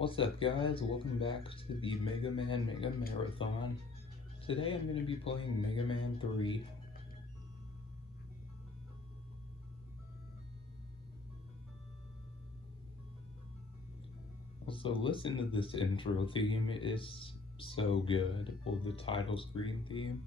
What's up guys, welcome back to the Mega Man Mega Marathon. Today I'm going to be playing Mega Man 3. Also listen to this intro theme, it's so good, or the title screen theme.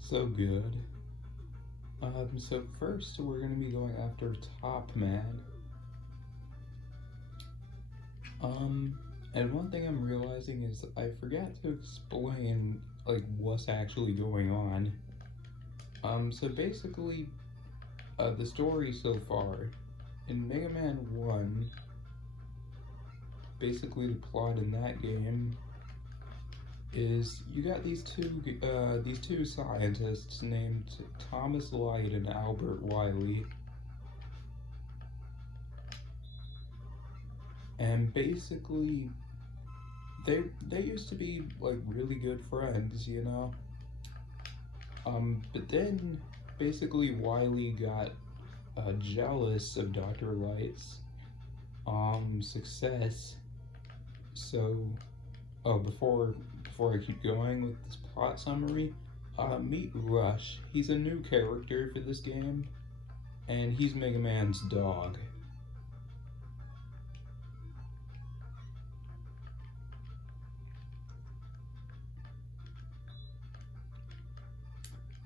So good. So first we're going to be going after Top Man. And one thing I'm realizing is I forgot to explain what's actually going on. So basically, the story so far in Mega Man 1, basically the plot in that game is you got these two scientists named Thomas Light and Albert Wily, and basically they used to be like really good friends, you know. But then basically Wily got jealous of Dr. Light's success. So before I keep going with this plot summary, meet Rush. He's a new character for this game, and he's Mega Man's dog.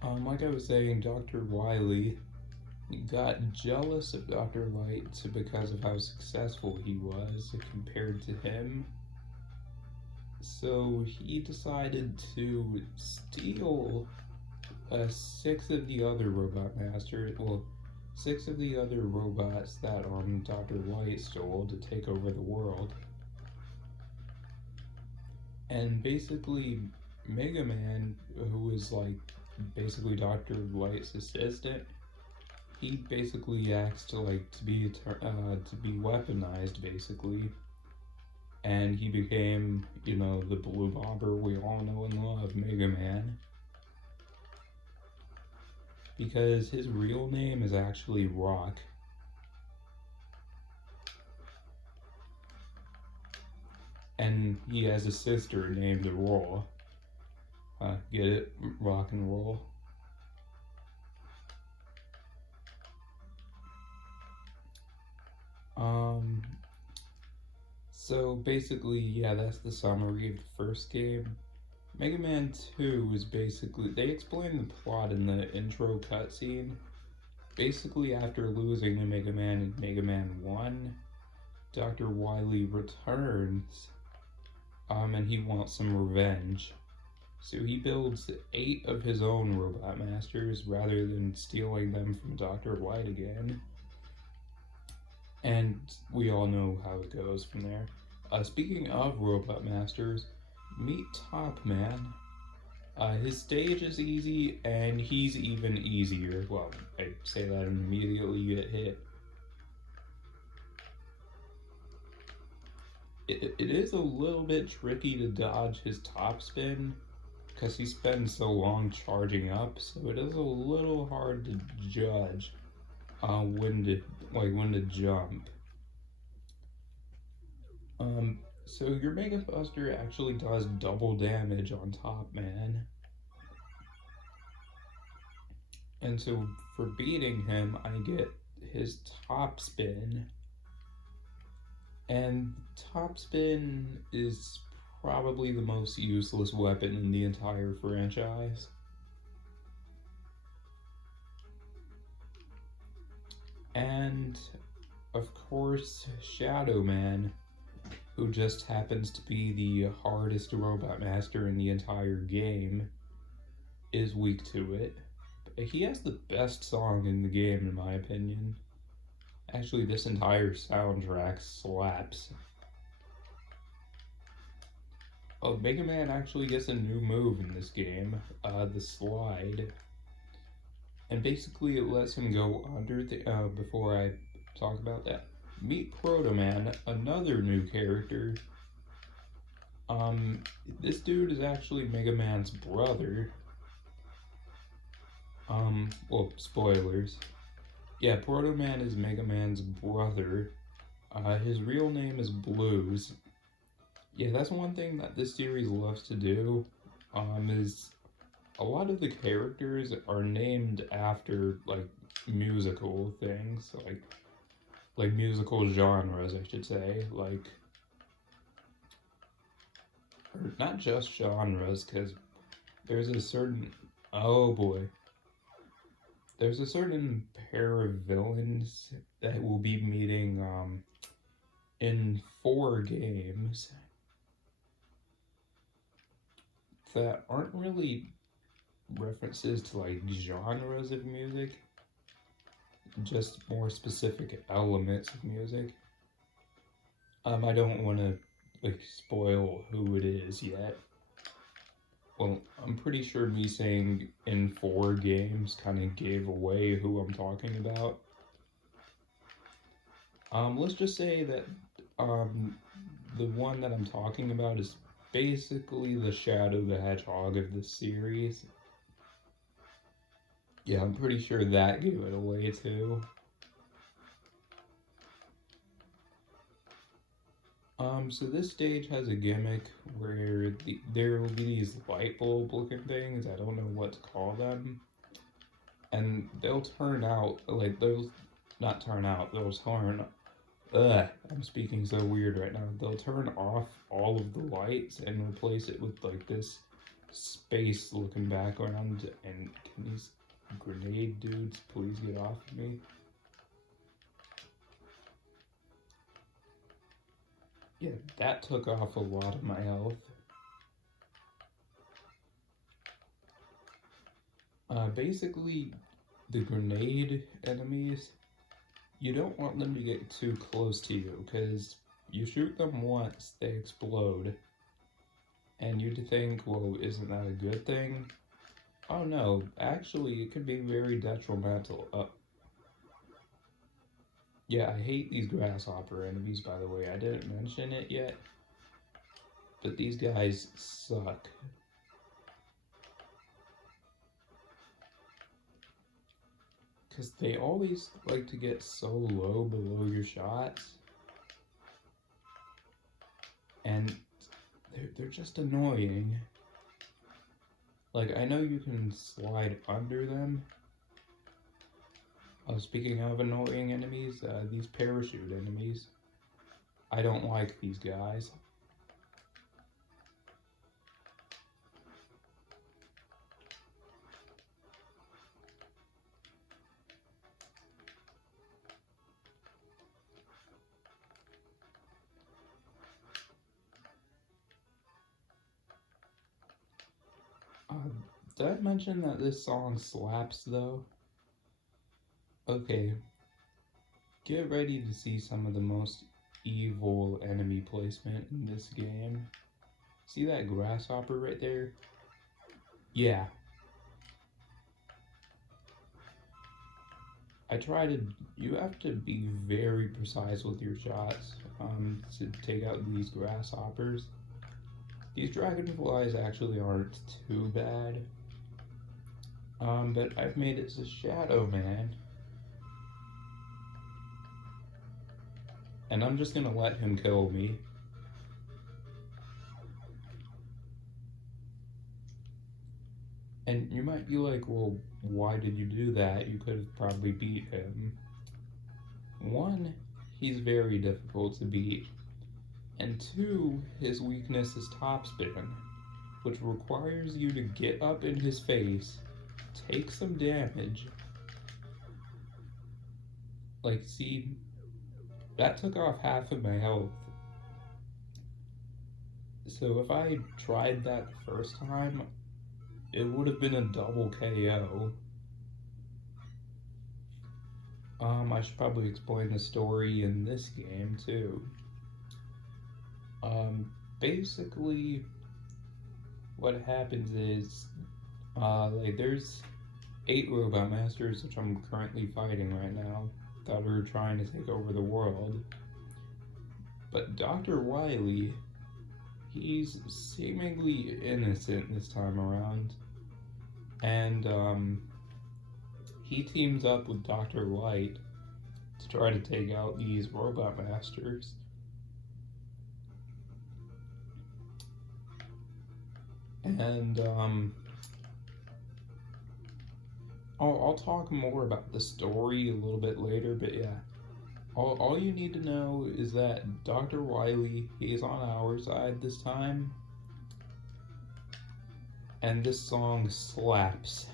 Like I was saying, Dr. Wily got jealous of Dr. Light because of how successful he was compared to him. So he decided to steal six of the other robot masters, well, six of the other robots that Dr. Light stole to take over the world. And basically, Mega Man, who is like basically Dr. Light's assistant, he basically acts to be weaponized basically, and he became, you know, the blue bomber we all know and love, Mega Man, because his real name is actually Rock. And he has a sister named Raw. Get it? Rock and roll. So basically, yeah, that's the summary of the first game. Mega Man 2 is basically, they explain the plot in the intro cutscene. Basically, after losing to Mega Man in Mega Man 1, Dr. Wily returns, and he wants some revenge. So he builds 8 of his own Robot Masters rather than stealing them from Dr. Light again. And we all know how it goes from there. Speaking of Robot Masters, meet Top Man. His stage is easy, and he's even easier. Well, I say that and immediately you get hit. It is a little bit tricky to dodge his top spin, because he spends so long charging up, so it is a little hard to judge when to jump. So your Mega Buster actually does double damage on Top Man. And so for beating him, I get his top spin. And top spin is probably the most useless weapon in the entire franchise. And of course, Shadow Man, who just happens to be the hardest robot master in the entire game, is weak to it. He has the best song in the game, in my opinion. Actually, this entire soundtrack slaps. Oh, Mega Man actually gets a new move in this game, the slide. And basically it lets him go under the, before I talk about that. Meet Proto Man, another new character. This dude is actually Mega Man's brother. Well, spoilers. Yeah, Proto Man is Mega Man's brother. His real name is Blues. Yeah, that's one thing that this series loves to do, is a lot of the characters are named after, like, musical things, like musical genres, I should say, like, or not just genres, because there's a certain, oh boy, there's a certain pair of villains that we'll be meeting, in 4 games that aren't really references to, like, genres of music, just more specific elements of music. I don't want to, like, spoil who it is yet. Well, I'm pretty sure me saying in 4 games kind of gave away who I'm talking about. Let's just say that the one that I'm talking about is basically the Shadow the Hedgehog of this series. Yeah, I'm pretty sure that gave it away too. So this stage has a gimmick where there will be these light bulb looking things, I don't know what to call them, and they'll turn out, like, those, not turn out, they'll turn, I'm speaking so weird right now, they'll turn off all of the lights and replace it with, like, this space looking background, and can these grenade dudes please get off of me? Yeah, that took off a lot of my health. Basically, the grenade enemies, you don't want them to get too close to you, because you shoot them once, they explode. And you'd think, well, isn't that a good thing? Oh no, actually, it could be very detrimental. Yeah, I hate these grasshopper enemies, by the way. I didn't mention it yet, but these guys suck. Because they always like to get so low below your shots. And they're just annoying. Like, I know you can slide under them. Speaking of annoying enemies, these parachute enemies. I don't like these guys. Did I mention that this song slaps, though? Okay, get ready to see some of the most evil enemy placement in this game. See that grasshopper right there? Yeah. You have to be very precise with your shots to take out these grasshoppers. These dragonflies actually aren't too bad. But I've made it to Shadow Man. And I'm just gonna let him kill me. And you might be like, well, why did you do that? You could have probably beat him. 1, he's very difficult to beat. And 2, his weakness is topspin, which requires you to get up in his face, take some damage. Like, see, that took off half of my health. So if I tried that the first time, it would have been a double KO. I should probably explain the story in this game too. Basically, what happens is, like there's 8 robot masters, which I'm currently fighting right now, that are trying to take over the world. But Dr. Wily, he's seemingly innocent this time around, and he teams up with Dr. Light to try to take out these robot masters. And I'll talk more about the story a little bit later, but yeah. All you need to know is that Dr. Wily, he's on our side this time. And this song slaps.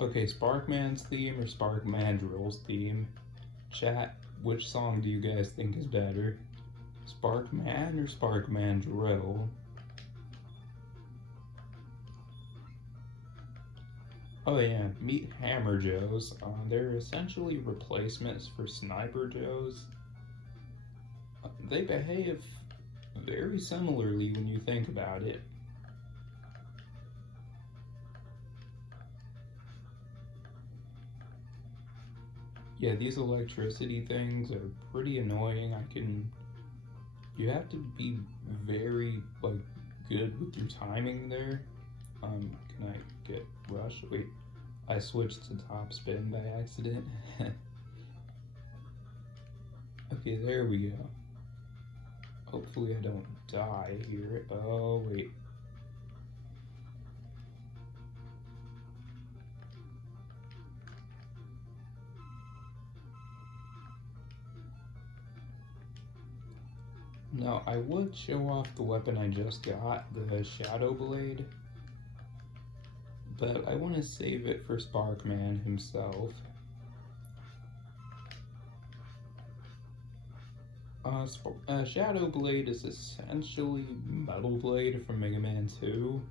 Okay, Sparkman's theme or Sparkmandrill's theme? Chat, which song do you guys think is better? Sparkman or Sparkmandrill? Oh yeah, meet Hammer Joes. They're essentially replacements for Sniper Joes. They behave very similarly when you think about it. Yeah, these electricity things are pretty annoying. You have to be very, like, good with your timing there. Can I get rush? Wait, I switched to top spin by accident. Okay, there we go. Hopefully I don't die here. Oh, wait. Now, I would show off the weapon I just got, the Shadow Blade, but I want to save it for Sparkman himself. Shadow Blade is essentially Metal Blade from Mega Man 2.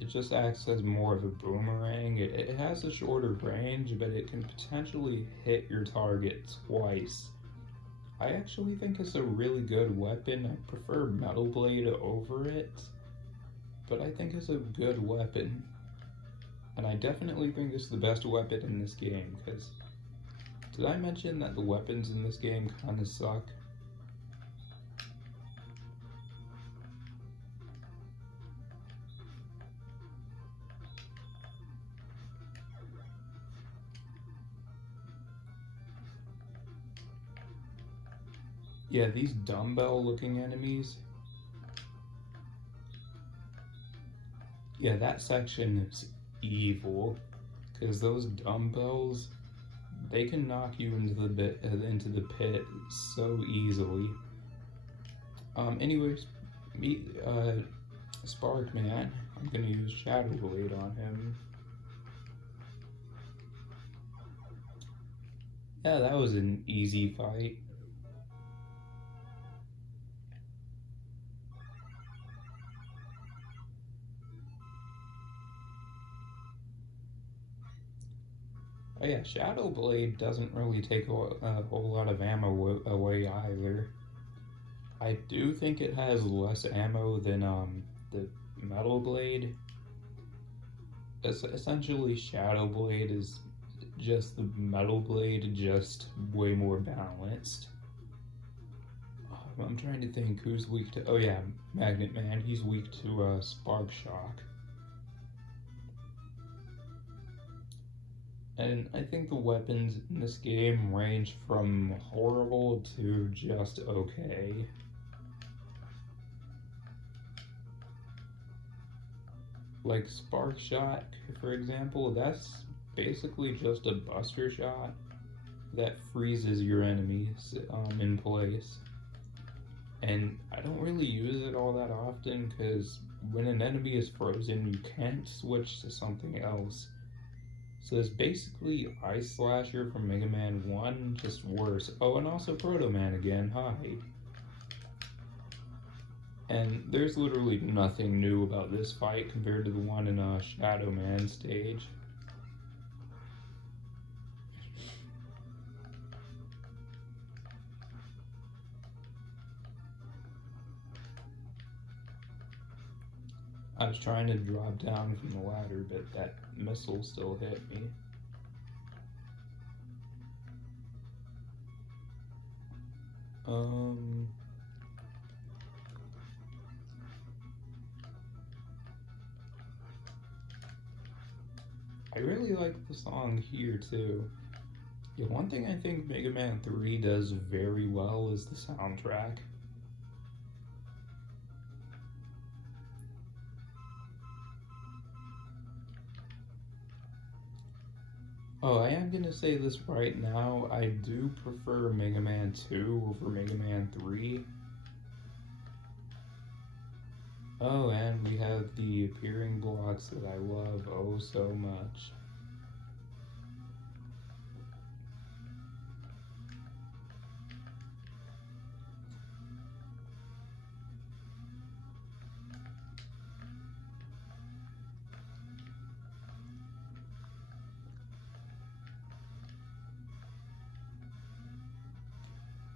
It just acts as more of a boomerang. It has a shorter range, but it can potentially hit your target twice. I actually think it's a really good weapon. I prefer Metal Blade over it, but I think it's a good weapon. And I definitely think it's the best weapon in this game, because did I mention that the weapons in this game kind of suck? Yeah, these dumbbell looking enemies. Yeah, that section is evil, because those dumbbells, they can knock you into the pit so easily. Anyways, meet Sparkman. I'm gonna use Shadow Blade on him. Yeah, that was an easy fight. Oh yeah, Shadow Blade doesn't really take a whole lot of ammo away either. I do think it has less ammo than the Metal Blade. Essentially, Shadow Blade is just the Metal Blade, just way more balanced. I'm trying to think who's weak to. Oh yeah, Magnet Man. He's weak to Spark Shock. And I think the weapons in this game range from horrible to just okay. Like Spark Shot, for example, that's basically just a buster shot that freezes your enemies in place. And I don't really use it all that often because when an enemy is frozen, you can't switch to something else. So it's basically Ice Slasher from Mega Man 1, just worse. Oh, and also Proto Man again, hi. And there's literally nothing new about this fight compared to the one in Shadow Man stage. I was trying to drop down from the ladder, but that missile still hit me. I really like the song here too. Yeah, one thing I think Mega Man 3 does very well is the soundtrack. Oh, I am gonna say this right now, I do prefer Mega Man 2 over Mega Man 3. Oh, and we have the appearing blocks that I love oh so much.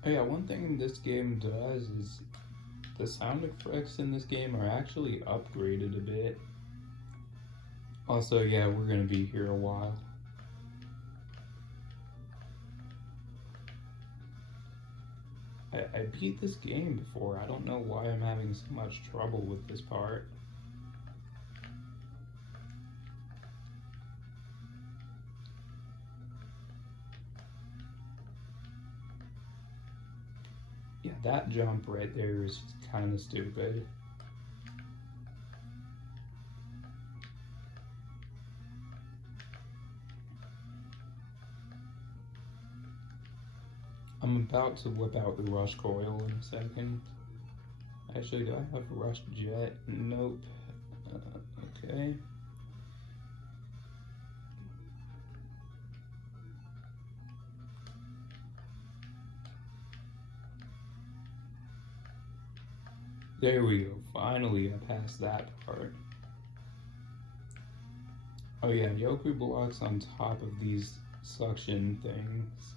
Oh yeah, one thing this game does is the sound effects in this game are actually upgraded a bit. Also, yeah, we're gonna be here a while. I beat this game before. I don't know why I'm having so much trouble with this part. Yeah, that jump right there is just kind of stupid. I'm about to whip out the rush coil in a second. Actually, do I have a rush jet? Nope. Okay. There we go. Finally, I passed that part. Oh yeah, Yoku blocks on top of these suction things.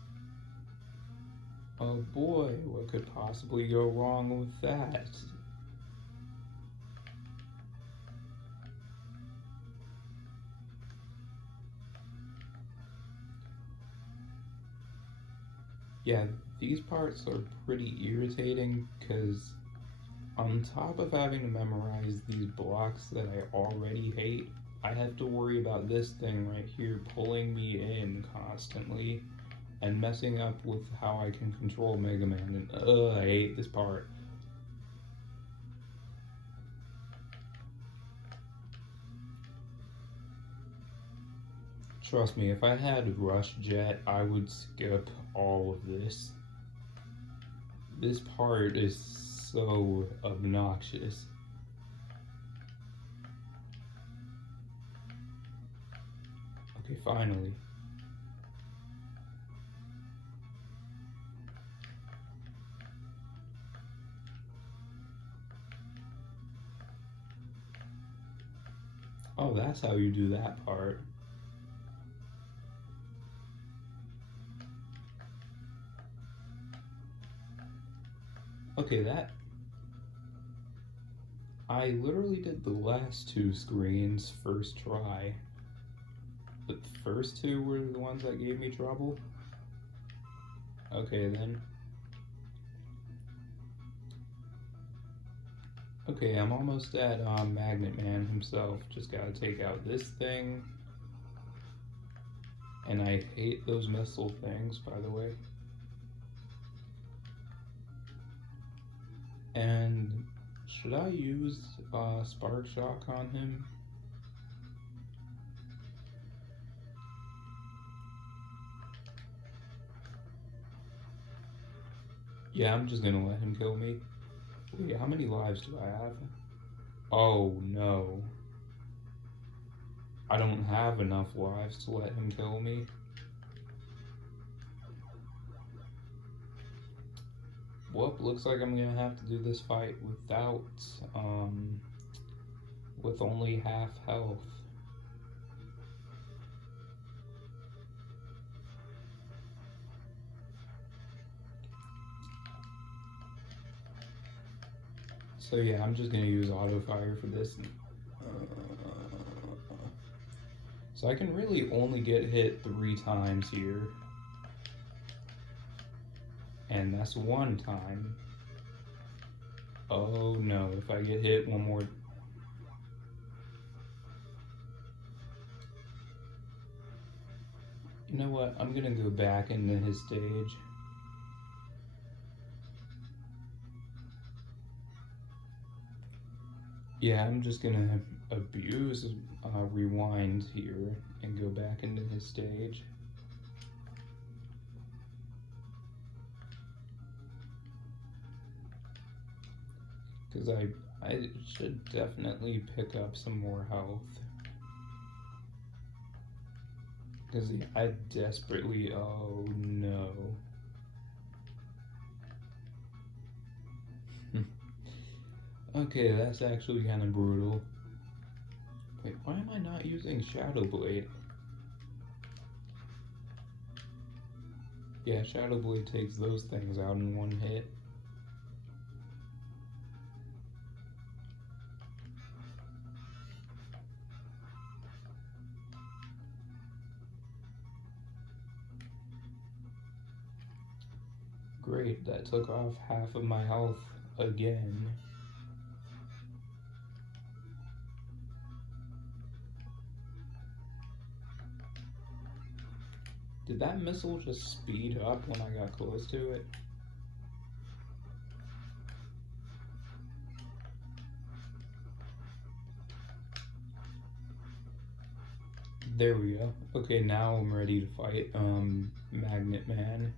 Oh boy, what could possibly go wrong with that? Yeah, these parts are pretty irritating because on top of having to memorize these blocks that I already hate, I have to worry about this thing right here pulling me in constantly and messing up with how I can control Mega Man, and I hate this part. Trust me, if I had Rush Jet, I would skip all of this. This part is so obnoxious. Okay, finally. Oh, that's how you do that part. Okay, that... I literally did the last two screens first try. But the first two were the ones that gave me trouble? Okay, then. Okay, I'm almost at Magnet Man himself. Just gotta take out this thing. And I hate those missile things, by the way. And should I use Spark Shock on him? Yeah, I'm just gonna let him kill me. Wait, how many lives do I have? Oh no. I don't have enough lives to let him kill me. Well, looks like I'm gonna have to do this fight without, with only half health. So yeah, I'm just gonna use auto fire for this. So I can really only get hit 3 times here. And that's 1 time. Oh no, if I get hit one more. You know what? I'm gonna go back into his stage. Yeah, I'm just gonna abuse rewind here and go back into his stage. Because I should definitely pick up some more health. Because I desperately, oh no. Okay, that's actually kind of brutal. Wait, why am I not using Shadow Blade? Yeah, Shadow Blade takes those things out in 1 hit. Great, that took off half of my health again. Did that missile just speed up when I got close to it? There we go. Okay, now I'm ready to fight Magnet Man.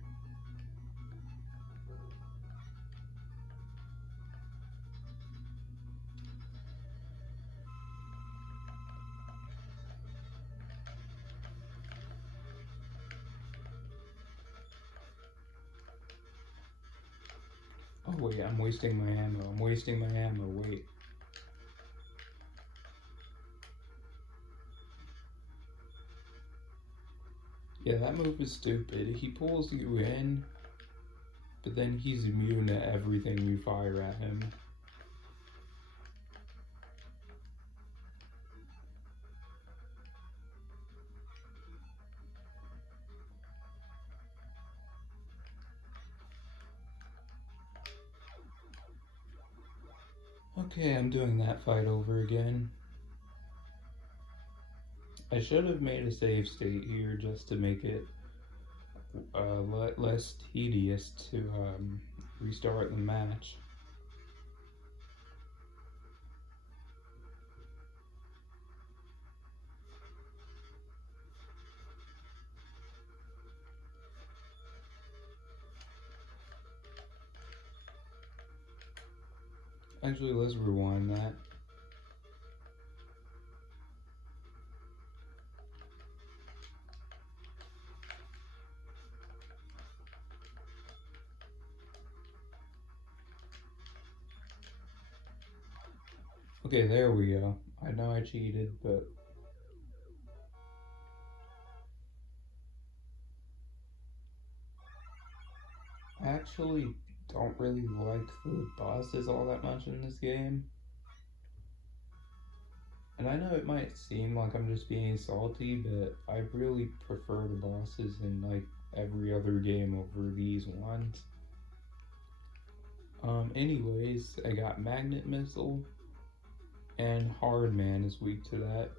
Oh wait, I'm wasting my ammo. I'm wasting my ammo. Wait. Yeah, that move is stupid. He pulls you in, but then he's immune to everything you fire at him. Okay, I'm doing that fight over again. I should have made a save state here just to make it less tedious to restart the match. Actually, let's rewind that. Okay, there we go. I know I cheated, but I actually don't really like the bosses all that much in this game. And I know it might seem like I'm just being salty, but I really prefer the bosses in like every other game over these ones. Anyways, I got Magnet Missile, and Hard Man is weak to that.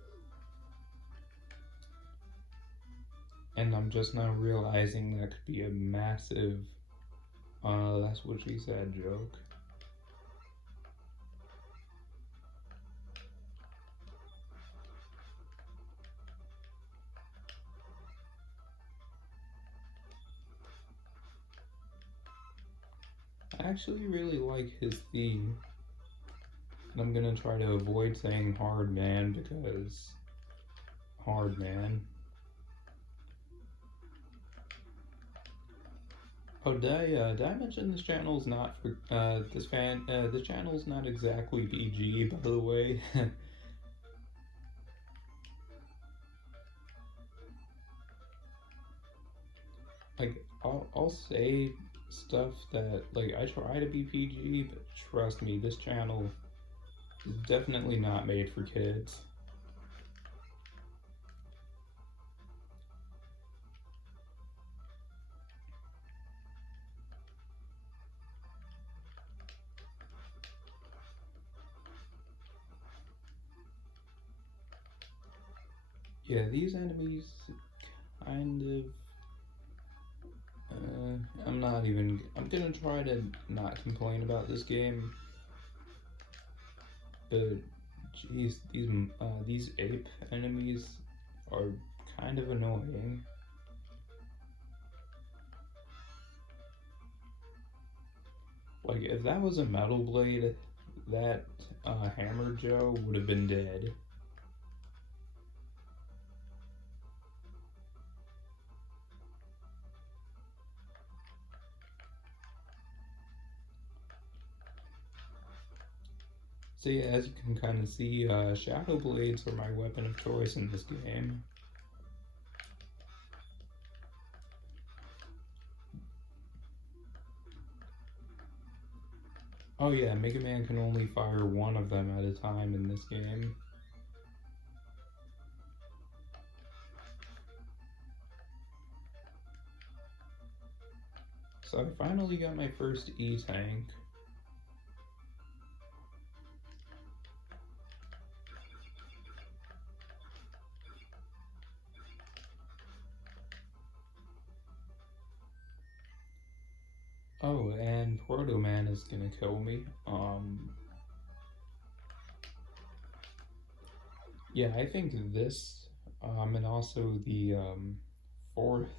And I'm just now realizing that could be a massive, that's what she said joke. I actually really like his theme. And I'm gonna try to avoid saying Hard Man because hard, man. Oh, did I mention this channel's not for this channel's not exactly PG, by the way. Like, I'll say stuff that, like, I try to be PG, but trust me, this channel is definitely not made for kids. Yeah, these enemies kind of. I'm gonna try to not complain about this game, but jeez, these ape enemies are kind of annoying. Like, if that was a metal blade, that Hammer Joe would have been dead. So yeah, as you can kind of see, Shadow Blades are my weapon of choice in this game. Oh yeah, Mega Man can only fire one of them at a time in this game. So I finally got my first E-Tank. Oh, and Proto Man is gonna kill me. Yeah, I think this, and also the fourth.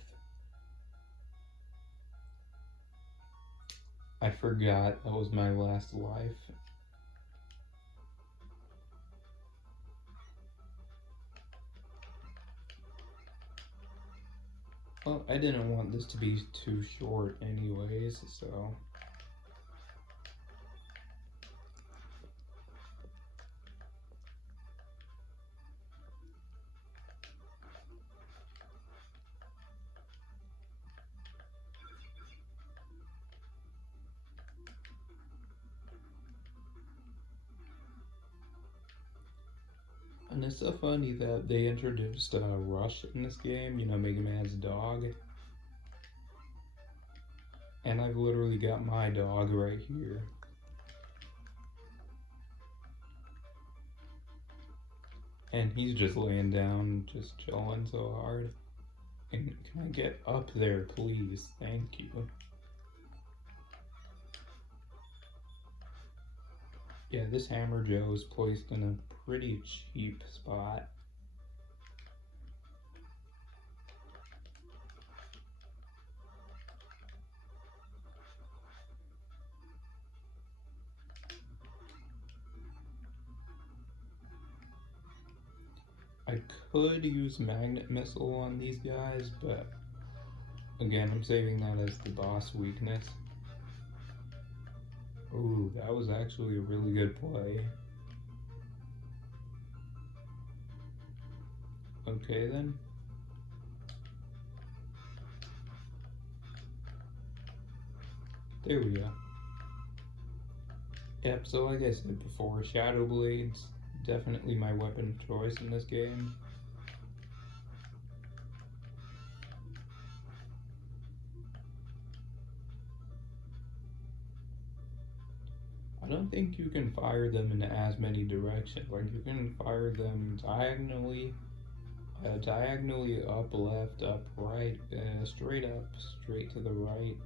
I forgot that was my last life. Well, I didn't want this to be too short anyways, so. And it's so funny that they introduced Rush in this game, you know, Mega Man's dog. And I've literally got my dog right here. And he's just laying down, just chilling so hard. And can I get up there, please? Thank you. Yeah, this Hammer Joe is placed in a pretty cheap spot. I could use Magnet Missile on these guys, but again, I'm saving that as the boss weakness. Ooh, that was actually a really good play. Okay then. There we go. Yep, so like I said before, Shadow Blades, definitely my weapon of choice in this game. I don't think you can fire them in as many directions. Like, you can fire them diagonally, up, left, up, right, straight up, straight to the right.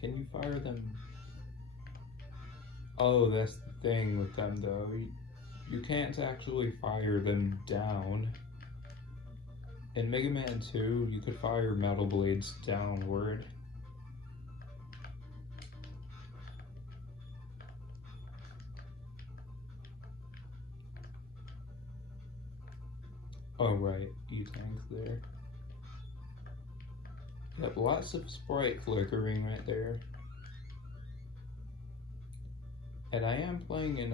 Can you fire them? Oh, that's the thing with them though. You can't actually fire them down. In Mega Man 2, you could fire metal blades downward. Oh right, E-Tank's there. Yep, lots of sprite flickering right there. And I am playing in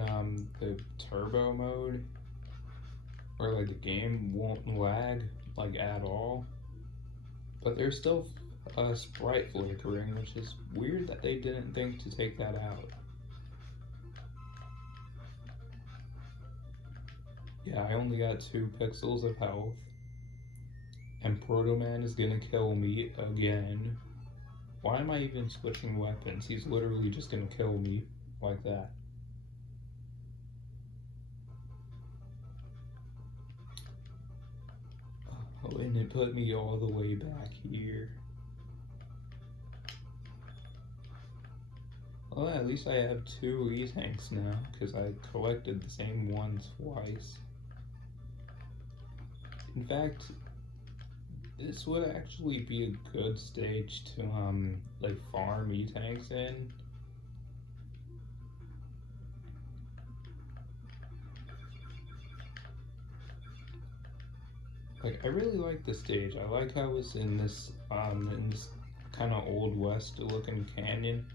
the turbo mode, where like the game won't lag like at all. But there's still sprite flickering, which is weird that they didn't think to take that out. Yeah, I only got 2 pixels of health. And Proto Man is gonna kill me again. Why am I even switching weapons? He's literally just gonna kill me like that. Oh, and it put me all the way back here. Well, at least I have 2 E-Tanks now, because I collected the same one twice. In fact, this would actually be a good stage to like farm E-Tanks in. Like, I really like the stage. I like how it's in this kind of old west looking canyon.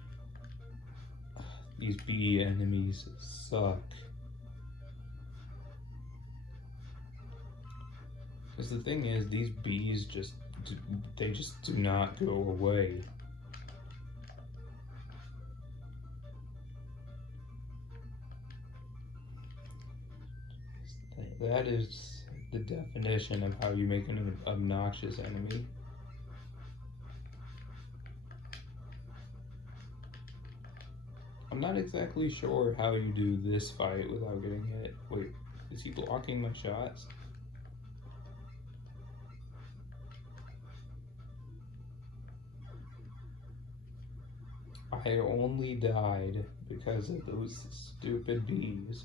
These bee enemies suck. Because the thing is, these bees they just do not go away. That is the definition of how you make an obnoxious enemy. I'm not exactly sure how you do this fight without getting hit. Wait, is he blocking my shots? I only died because of those stupid bees.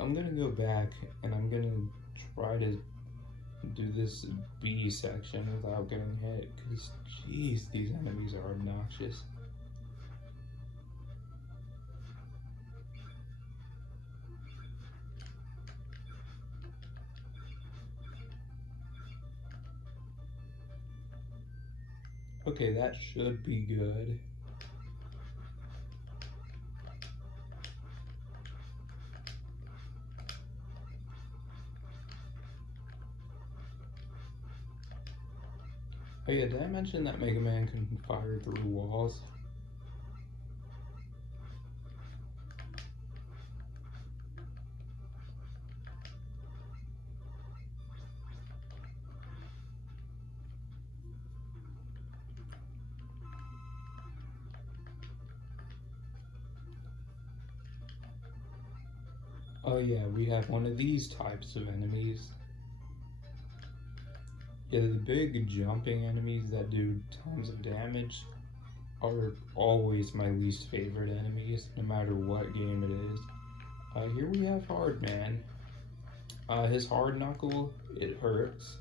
I'm gonna go back and I'm gonna try to do this bee section without getting hit, because jeez, these enemies are obnoxious. Okay, that should be good. Oh yeah, did I mention that Mega Man can fire through walls? Oh yeah, we have one of these types of enemies. Yeah, the big jumping enemies that do tons of damage are always my least favorite enemies, no matter what game it is. Here we have Hard Man. His hard knuckle, it hurts.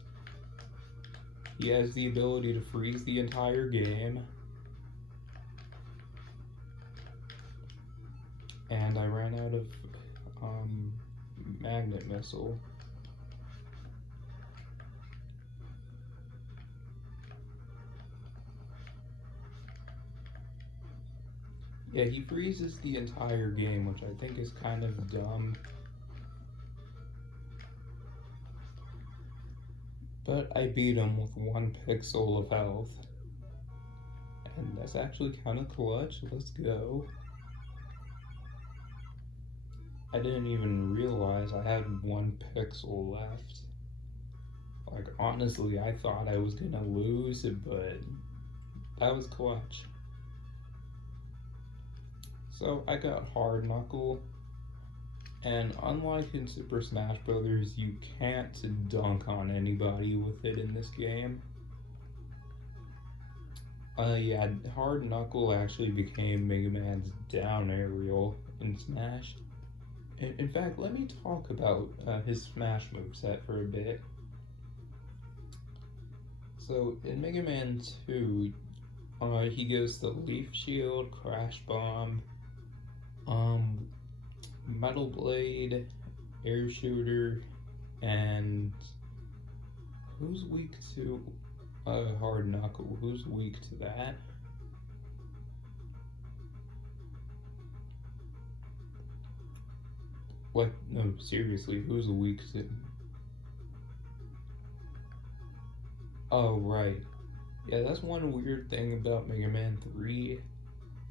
He has the ability to freeze the entire game. And I ran out of magnet missile. Yeah, he freezes the entire game, which I think is kind of dumb. But I beat him with 1 pixel of health. And that's actually kind of clutch. Let's go. I didn't even realize I had 1 pixel left. Like, honestly, I thought I was gonna lose, but that was clutch. So I got Hard Knuckle, and unlike in Super Smash Bros., you can't dunk on anybody with it in this game. Yeah, Hard Knuckle actually became Mega Man's down aerial in Smash. In fact, let me talk about his Smash moveset for a bit. So in Mega Man 2, he goes the Leaf Shield, Crash Bomb, um, Metal Blade, Air Shooter, and who's weak to Hard Knuckle? Who's weak to that? Like, no, seriously, who's weak to? Oh, right. Yeah, that's one weird thing about Mega Man 3.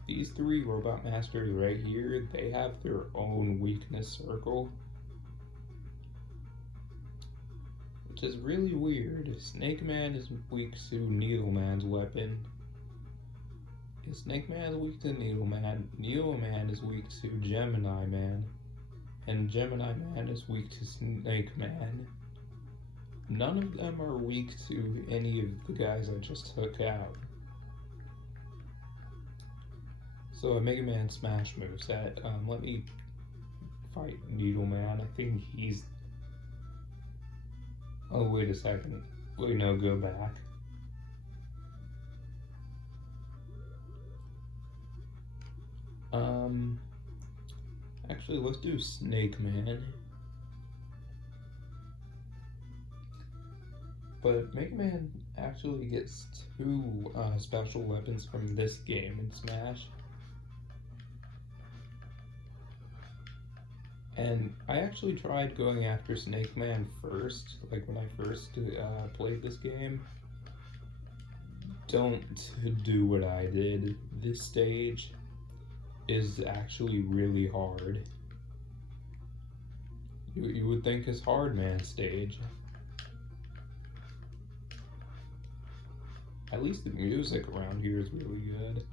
These three Robot Masters right here, they have their own weakness circle. Which is really weird. Snake Man is weak to Needle Man's weapon. Snake Man is weak to Needle Man. Needle Man is weak to Gemini Man. And Gemini Man is weak to Snake Man. None of them are weak to any of the guys I just took out. So a Mega Man Smash moveset. Let me fight Needle Man. I think he's... Oh, wait a second. Wait, no, go back. Actually, let's do Snake Man. But Mega Man actually gets two special weapons from this game in Smash. And I actually tried going after Snake Man first, like when I first played this game. Don't do what I did. This stage is actually really hard. You would think it's hard man stage. At least the music around here is really good.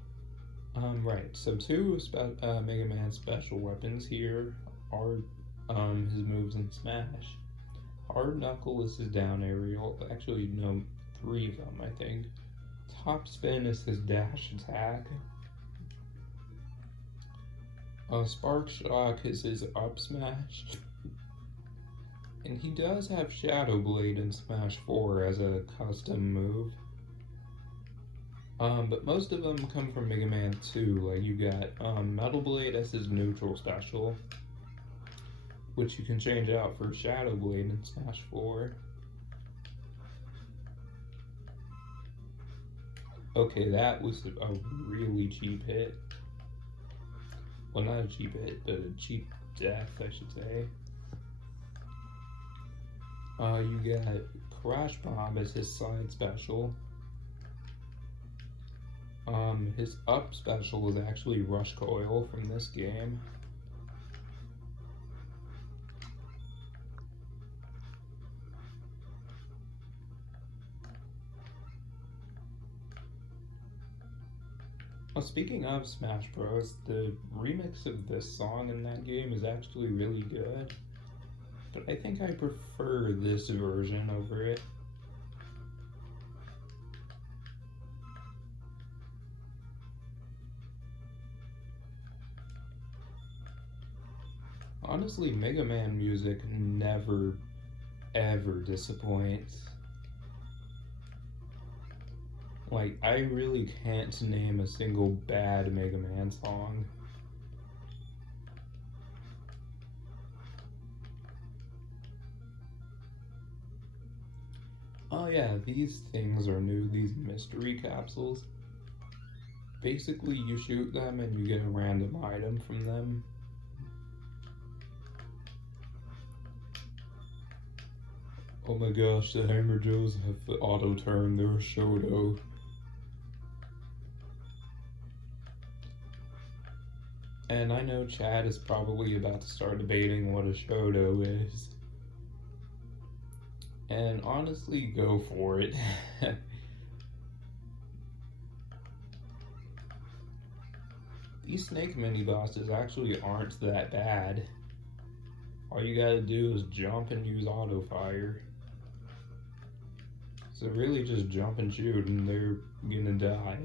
Right, so two Mega Man special weapons here are his moves in Smash. Hard Knuckle is his down aerial. Actually, no, three of them, I think. Top Spin is his dash attack. Spark Shock is his up smash. And he does have Shadow Blade in Smash 4 as a custom move. But most of them come from Mega Man 2. Like you got Metal Blade as his neutral special, which you can change out for Shadow Blade in Smash 4. Okay, that was a really cheap hit. Well, not a cheap hit, but a cheap death, I should say. You got Crash Bomb as his side special. His up special was actually Rush Coil from this game. Well, speaking of Smash Bros, the remix of this song in that game is actually really good. But I think I prefer this version over it. Honestly, Mega Man music never, ever disappoints. Like, I really can't name a single bad Mega Man song. Oh yeah, these things are new, these mystery capsules. Basically, you shoot them and you get a random item from them. Oh my gosh, the Hammer Joes have auto-turned their Shoto. And I know Chad is probably about to start debating what a Shoto is. And honestly, go for it. These Snake mini-bosses actually aren't that bad. All you gotta do is jump and use auto-fire. So really just jump and shoot and they're gonna die.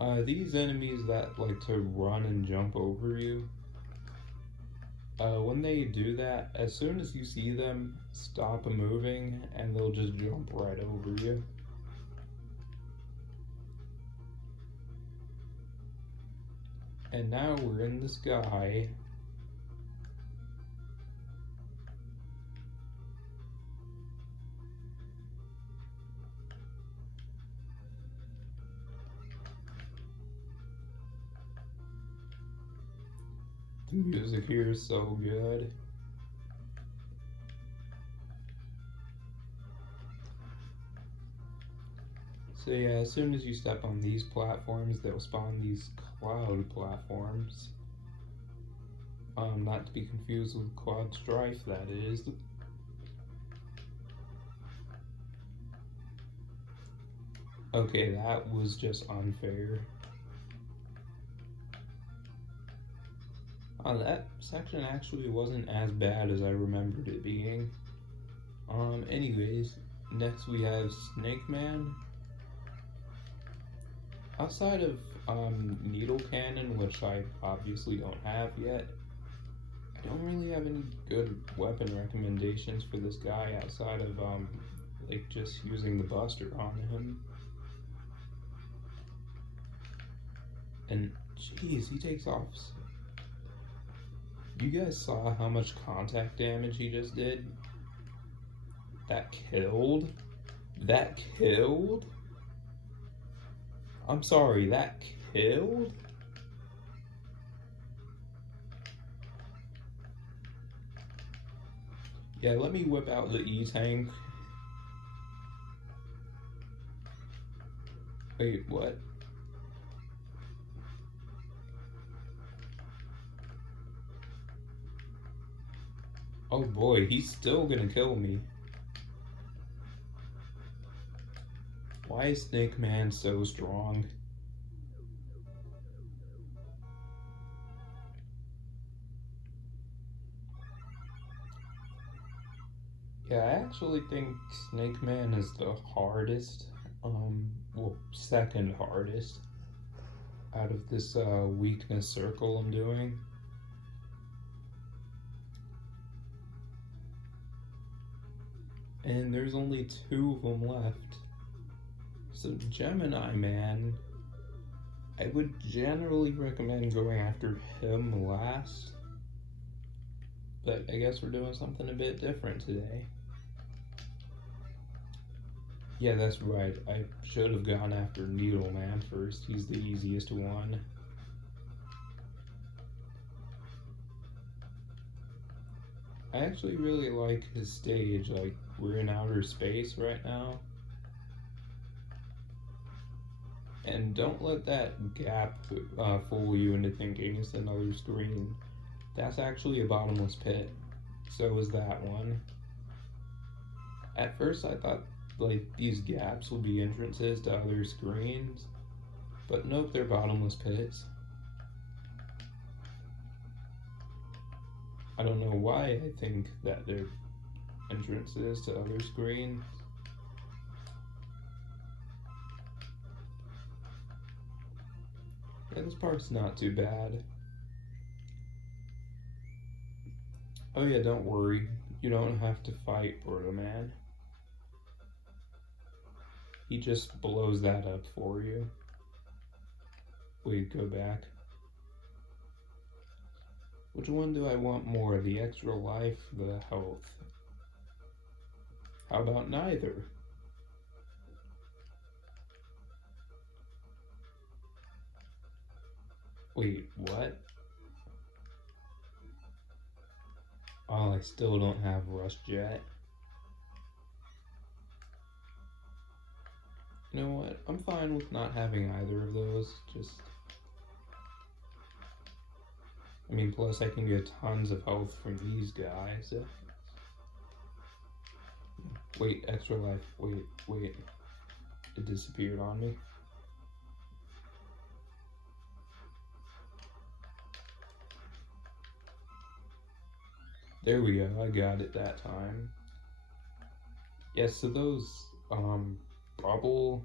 These enemies that like to run and jump over you, when they do that, as soon as you see them, stop moving and they'll just jump right over you. And now we're in the sky. The music here is so good. So yeah, as soon as you step on these platforms, they'll spawn these cloud platforms. Not to be confused with Cloud Strife, that is. Okay, that was just unfair. That section actually wasn't as bad as I remembered it being. Anyways, next we have Snake Man. Outside of Needle Cannon, which I obviously don't have yet, I don't really have any good weapon recommendations for this guy outside of like just using the Buster on him. And jeez, he takes off. You guys saw how much contact damage he just did? That killed? That killed? I'm sorry, that killed? Yeah, let me whip out the E-Tank. Wait, what? Oh boy, he's still gonna kill me. Why is Snake Man so strong? Yeah, I actually think Snake Man is the hardest, well, second hardest out of this weakness circle I'm doing. And there's only 2 of them left. So Gemini Man, I would generally recommend going after him last. But I guess we're doing something a bit different today. Yeah, that's right. I should have gone after Needle Man first. He's the easiest one. I actually really like his stage. Like, we're in outer space right now. And don't let that gap fool you into thinking it's another screen. That's actually a bottomless pit. So is that one. At first I thought like these gaps would be entrances to other screens, but nope, they're bottomless pits. I don't know why I think that they're entrances to other screens. Yeah, this part's not too bad. Oh yeah, don't worry. You don't have to fight Proto Man. He just blows that up for you. Wait, go back. Which one do I want more, the extra life, the health? How about neither? Wait, what? Oh, I still don't have Rush Jet. You know what? I'm fine with not having either of those. I mean, plus I can get tons of health from these guys. Wait, extra life. Wait. It disappeared on me. There we go, I got it that time. Yes, so those bubble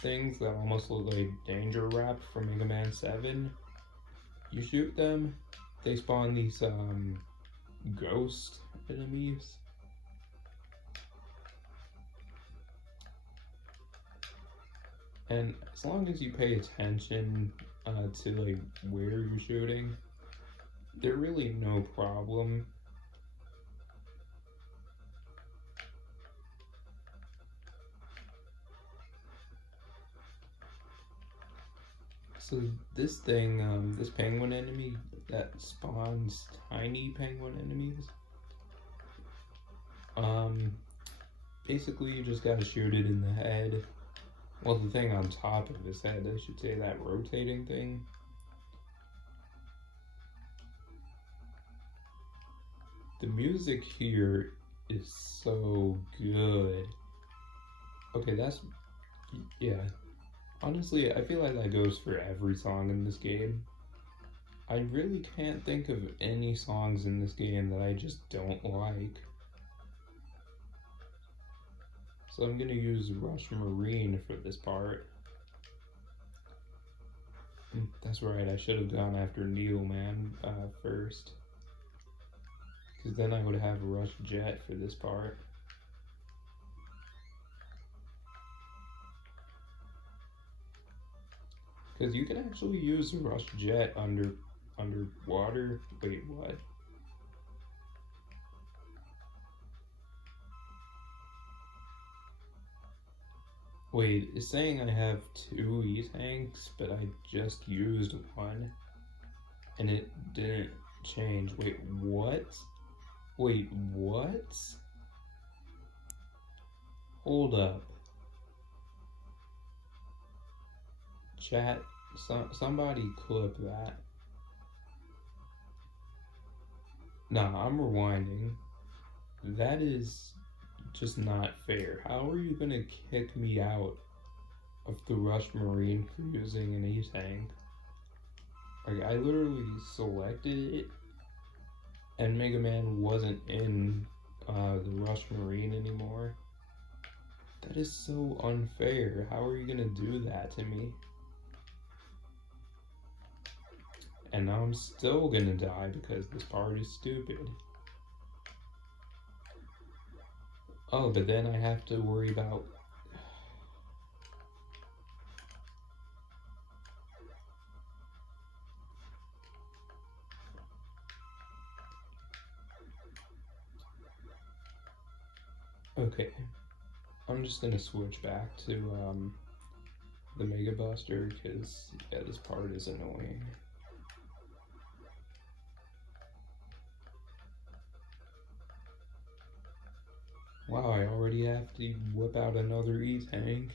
things that almost look like danger wrap from Mega Man 7. You shoot them, they spawn these ghost enemies. And as long as you pay attention to like where you're shooting, they're really no problem. So this thing, this penguin enemy that spawns tiny penguin enemies, basically you just gotta shoot it in the head. Well, the thing on top of his head, I should say, that rotating thing. The music here is so good. Okay, yeah. Honestly, I feel like that goes for every song in this game. I really can't think of any songs in this game that I just don't like. So I'm gonna use Rush Marine for this part. That's right, I should have gone after Needleman first. Because then I would have Rush Jet for this part. Because you can actually use Rush Jet underwater. Wait, what? Wait, it's saying I have 2 E-tanks, but I just used one. And it didn't change. Wait, what? Wait, what? Hold up. Chat, somebody clip that. Nah, I'm rewinding. That is just not fair. How are you gonna kick me out of the Rush Marine for using an E-tank? Like, I literally selected it, and Mega Man wasn't in the Rush Marine anymore. That is so unfair. How are you gonna do that to me? And now I'm still gonna die because this part is stupid. Oh, but then I have to worry about... Okay, I'm just gonna switch back to the Mega Buster because, yeah, this part is annoying. Wow, I already have to whip out another E-tank.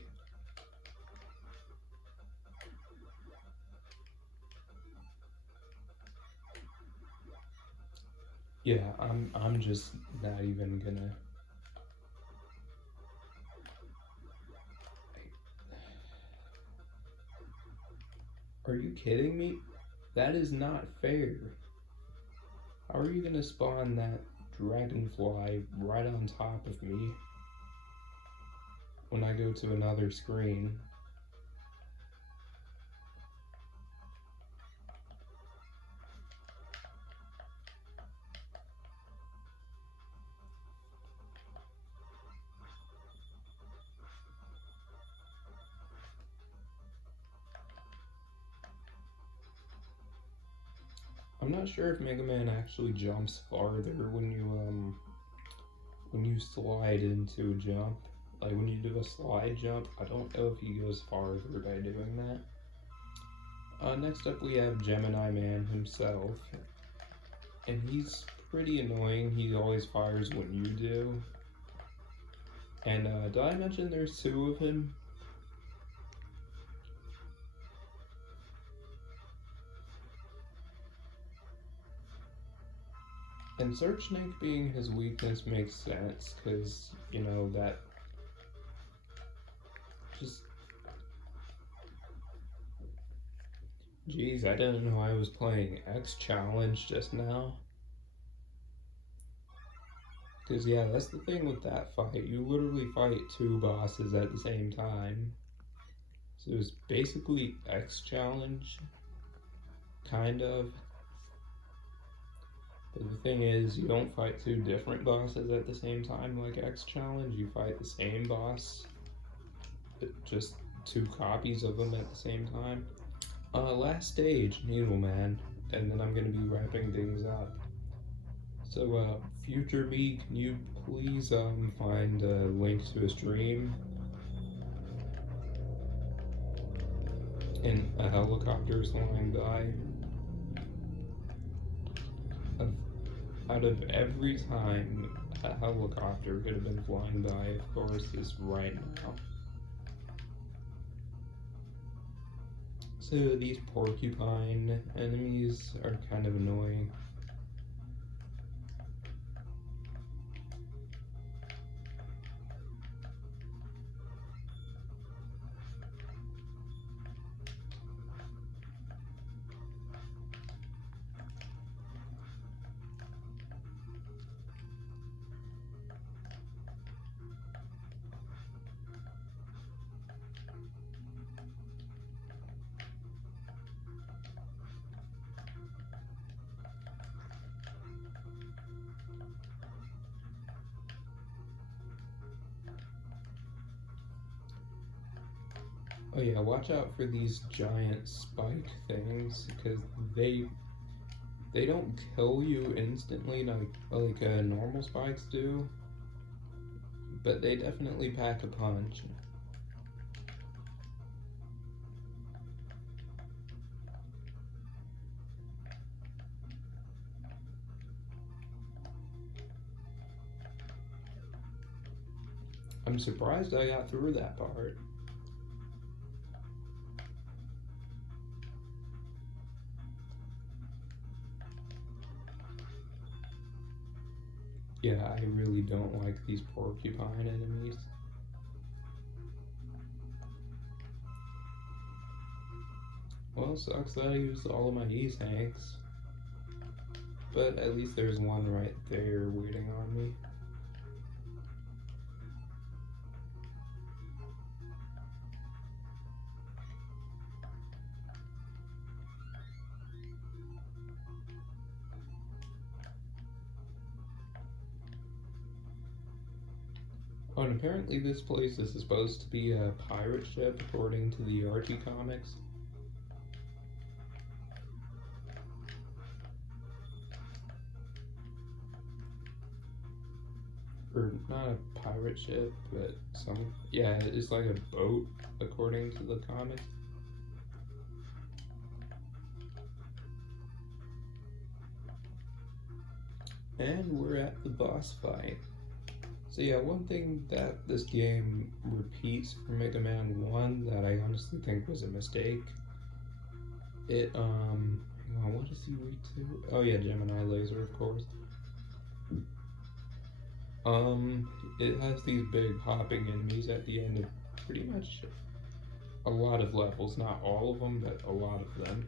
Yeah, I'm just not even gonna... Are you kidding me? That is not fair. How are you gonna spawn that dragonfly right on top of me when I go to another screen? I'm not sure if Mega Man actually jumps farther when you slide into a jump. Like when you do a slide jump, I don't know if he goes farther by doing that. Next up we have Gemini Man himself. And he's pretty annoying. He always fires when you do. And did I mention there's 2 of him? And Search Snake being his weakness makes sense, because, you know, that just... Jeez, I didn't know I was playing X Challenge just now. Because, yeah, that's the thing with that fight. You literally fight 2 bosses at the same time. So it's basically X challenge, kind of. But the thing is, you don't fight two different bosses at the same time like X challenge. You fight the same boss, but just two copies of them at the same time. Last stage, Needleman, and then I'm gonna be wrapping things up. So, future me, can you please find a link to a stream and a helicopter is flying by? Out of every time a helicopter could have been flying by, of course, is right now. So these porcupine enemies are kind of annoying. Oh yeah, watch out for these giant spike things because they don't kill you instantly like normal spikes do, but they definitely pack a punch. I'm surprised I got through that part. Yeah, I really don't like these porcupine enemies. Well, sucks that I used all of my E-tanks. But at least there's one right there waiting on me. Oh, and apparently this place is supposed to be a pirate ship according to the Archie comics. Or not a pirate ship, but yeah, it's like a boat according to the comics. And we're at the boss fight. So yeah, one thing that this game repeats from Mega Man 1 that I honestly think was a mistake. Hang on, what is he weak to? Oh yeah, Gemini laser, of course. It has these big hopping enemies at the end of pretty much a lot of levels, not all of them, but a lot of them.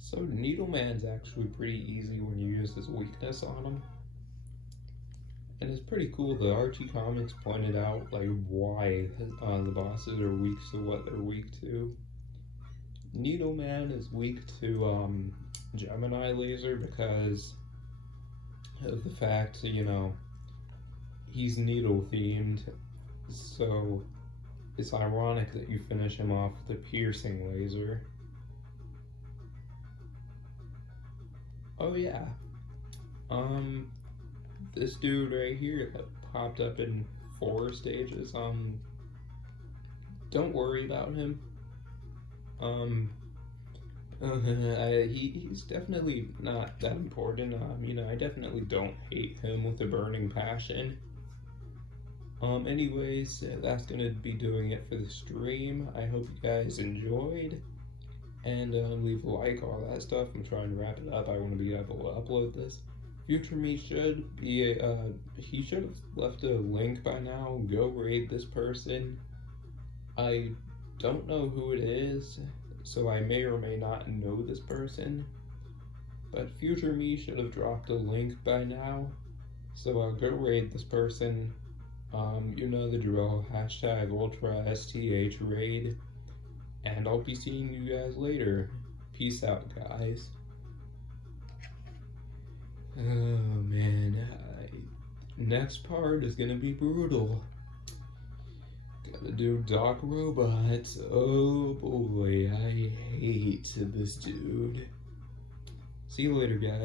So Needleman's actually pretty easy when you use his weakness on him. And it's pretty cool, the Archie comics pointed out like why the bosses are weak to what they're weak to. Needleman is weak to Gemini laser because of the fact, he's needle themed, so it's ironic that you finish him off with a piercing laser. Oh yeah, this dude right here that popped up in 4 stages, don't worry about him. He's definitely not that important. I definitely don't hate him with a burning passion. Anyways, that's gonna be doing it for the stream. I hope you guys enjoyed. And leave a like, all that stuff. I'm trying to wrap it up. I want to be able to upload this. Future me should be, he should have left a link by now. Go raid this person. I don't know who it is, so I may or may not know this person. But future me should have dropped a link by now. So I'll go raid this person. You know the drill. Hashtag Ultra STH raid. And I'll be seeing you guys later. Peace out, guys. Oh man, next part is gonna be brutal. Gotta do Doc Robots. Oh boy, I hate this dude. See you later, guys.